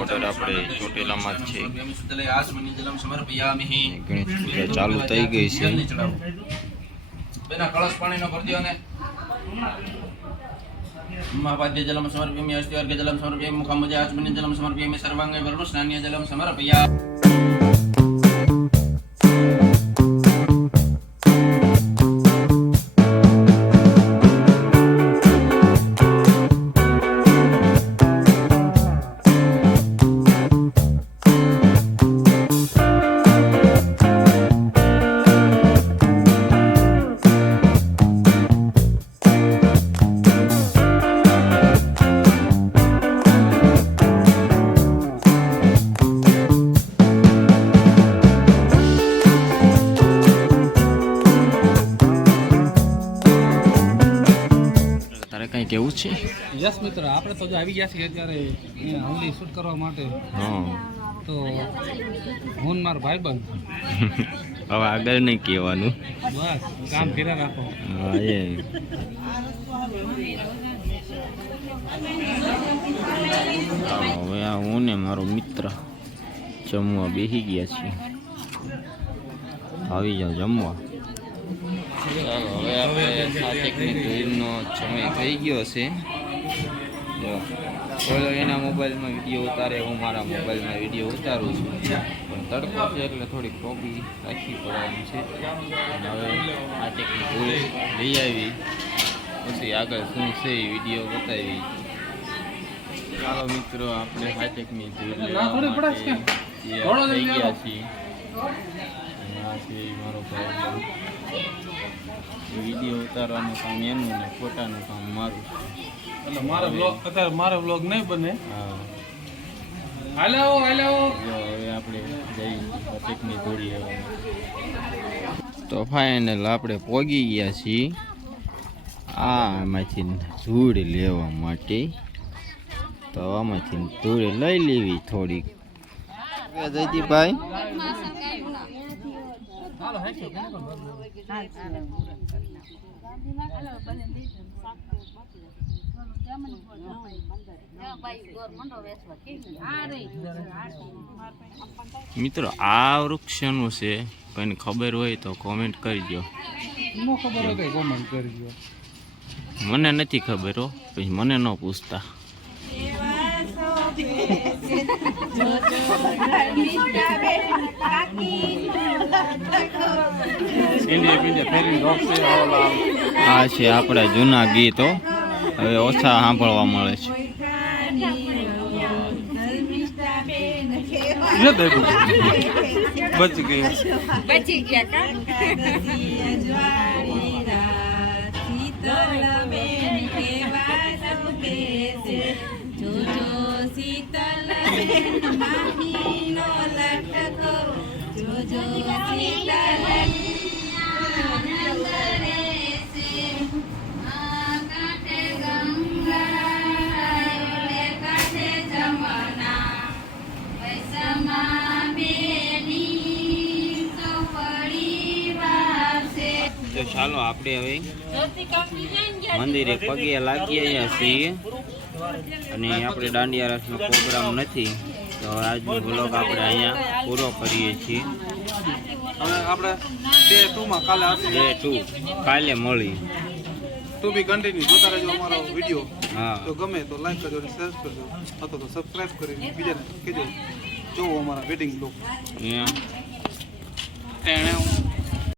Order આપણે ચોટીલામાં જ છે. ગણેશ પૂજા ચાલુ થઈ ગઈ છે. બેના કળશ પાણીનો ભરતી અને મહાપાદ્ય જલમ સમર્પયામિ અસ્તિવાર્ઘ્ય જલમ સમર્પયામિ મુખમજે આચમની જલમ સમર્પયામિ સર્વાંગે વરણુ સ્નાન્ય જલમ સમર્પયામિ. કઈ કેવું છે? યસ મિત્ર, આપણે તો જો આવી ગયા છીએ અત્યારે હલ્દી શૂટ કરવા માટે. તો હું મારો ભાઈબંધ હવે આગળ નહીં કહેવાનું, બસ કામ કર્યા રાખો. હવે હું ને મારો મિત્ર જમવા બેસી ગયા છીએ. આવી જાઓ જમવા. ચાલો હવે આપણે 7:02 સમય થઈ ગયો છે. જો ઓલો એના મોબાઈલમાં વિડીયો ઉતારે, હું મારા મોબાઈલમાં વિડીયો ઉતારું છું. પણ તડકો છે એટલે થોડીક કોપી રાખવી પડવાની છે. અને હવે 7:02 લઈ આવી પછી આગળ શું છે એ વિડીયો બતાવી. ચાલો મિત્રો, આપણે 7:02 થઈ ગયા છીએ. મારો ભાઈ વિડીયો ઉતારવાનું કામ એનું ને ફોટાનું કામ મારું. એટલે મારો બ્લોગ નહીં બને. હા, હાલો હવે આપણે જઈ 7:02. તો ફાઇનલ આપણે પહોંચી ગયા છીએ આમાંથી ધૂળ લેવા માટે. તો આમાંથી ધૂળ લઈ લેવી થોડીક. જયદીપભાઈ મિત્રો, આ વૃક્ષનું છે, કોઈને ખબર હોય તો કોમેન્ટ કરજો. મને નથી ખબર હો, પછી મને ન પૂછતા. આ છે આપણા જૂના ગીતો, હવે ઓછા સાંભળવા મળે છે. બચી ગયા તો ચાલો આપણે હવે મંદિરે પગે લાગી આવ્યા છીએ. અને આપણે દાંડિયા રાસનો પ્રોગ્રામ નથી, તો આજનો બ્લોગ આપણે અહીંયા પૂરો કરીએ છીએ. આપણે ડે 2 કાલે મળી. ટુ બી કન્ટિન્યુ જોતા રહેજો અમારો વિડીયો. હા, તો ગમે તો લાઈક કરજો અને શેર કરજો, અથવા તો સબસ્ક્રાઇબ કરીને બીજાને કહેજો જોવો અમારા વેડિંગ બ્લોગ. અહીંયા